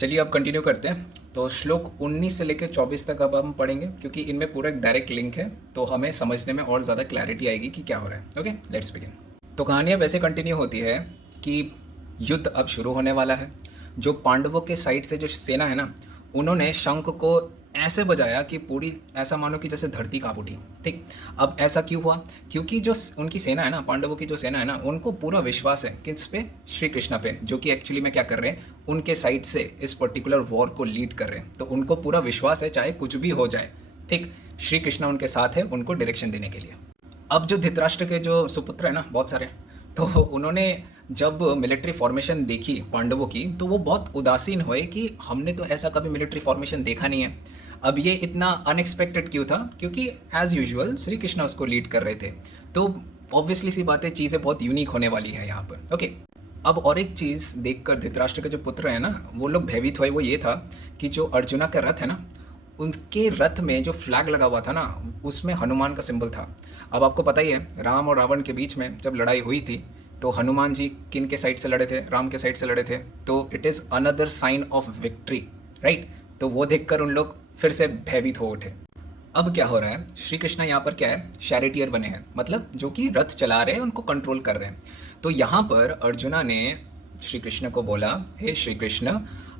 चलिए अब कंटिन्यू करते हैं। तो श्लोक 19 से लेकर 24 तक अब हम पढ़ेंगे, क्योंकि इनमें पूरा एक डायरेक्ट लिंक है, तो हमें समझने में और ज़्यादा क्लैरिटी आएगी कि क्या हो रहा है। Okay, let's begin. तो कहानियाँ वैसे कंटिन्यू होती है कि युद्ध अब शुरू होने वाला है। जो पांडवों के साइड से जो सेना है ना, उन्होंने शंख को ऐसे बजाया कि पूरी ऐसा मानो कि जैसे धरती काँप उठी। ठीक, अब ऐसा क्यों हुआ? क्योंकि जो उनकी सेना है ना, पांडवों की जो सेना है ना, उनको पूरा विश्वास है किस पे? श्री कृष्णा पे, जो कि एक्चुअली में क्या कर रहे हैं, उनके साइड से इस पर्टिकुलर वॉर को लीड कर रहे हैं। तो उनको पूरा विश्वास है चाहे कुछ भी हो जाए। ठीक, श्री कृष्णा उनके साथ है उनको डायरेक्शन देने के लिए। अब जो धृतराष्ट्र के जो सुपुत्र है ना, बहुत सारे, तो उन्होंने जब मिलिट्री फॉर्मेशन देखी पांडवों की, तो वो बहुत उदासीन हुए कि हमने तो ऐसा कभी मिलिट्री फॉर्मेशन देखा नहीं है। अब ये इतना अनएक्सपेक्टेड क्यों था? क्योंकि एज़ यूजुअल श्री कृष्णा उसको लीड कर रहे थे, तो ऑब्वियसली सी बात है, चीज़ें बहुत यूनिक होने वाली है यहाँ पर। ओके, अब और एक चीज़ देखकर धृतराष्ट्र के जो पुत्र हैं ना, वो लोग भयभीत हुए। वो ये था कि जो अर्जुना का रथ है ना, उनके रथ में जो फ्लैग लगा हुआ था ना, उसमें हनुमान का सिंबल था। अब आपको पता ही है, राम और रावण के बीच में जब लड़ाई हुई थी, तो हनुमान जी किन के साइड से लड़े थे? राम के साइड से लड़े थे। तो it is another sign of victory, right? तो वो देखकर उन लोग फिर से भयभीत हो उठे। अब क्या हो रहा है, श्री कृष्ण यहाँ पर क्या है, शैरिटियर बने हैं, मतलब जो कि रथ चला रहे हैं, उनको कंट्रोल कर रहे हैं। तो यहाँ पर अर्जुना ने श्री कृष्ण को बोला, हे श्री कृष्ण,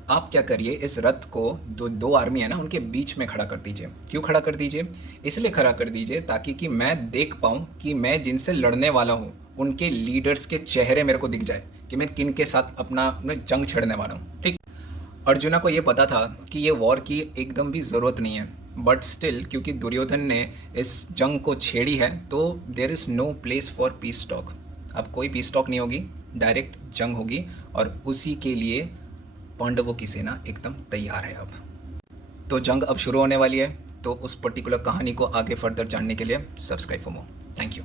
आप क्या करिए, इस रथ को दो दो आर्मी है ना, उनके बीच में खड़ा कर दीजिए। क्यों खड़ा कर दीजिए? इसलिए खड़ा कर दीजिए ताकि कि मैं देख पाऊँ कि मैं जिनसे लड़ने वाला हूँ, उनके लीडर्स के चेहरे मेरे को दिख जाए कि मैं किन के साथ अपना जंग छेड़ने वाला हूँ। ठीक, अर्जुना को ये पता था कि ये वॉर की एकदम भी ज़रूरत नहीं है, बट स्टिल क्योंकि दुर्योधन ने इस जंग को छेड़ी है, तो there is no place for peace talk. अब कोई पीस टॉक नहीं होगी, डायरेक्ट जंग होगी, और उसी के लिए पांडवों की सेना एकदम तैयार है अब। तो जंग अब शुरू होने वाली है। तो उस पर्टिकुलर कहानी को आगे फर्दर जानने के लिए subscribe for more. Thank you.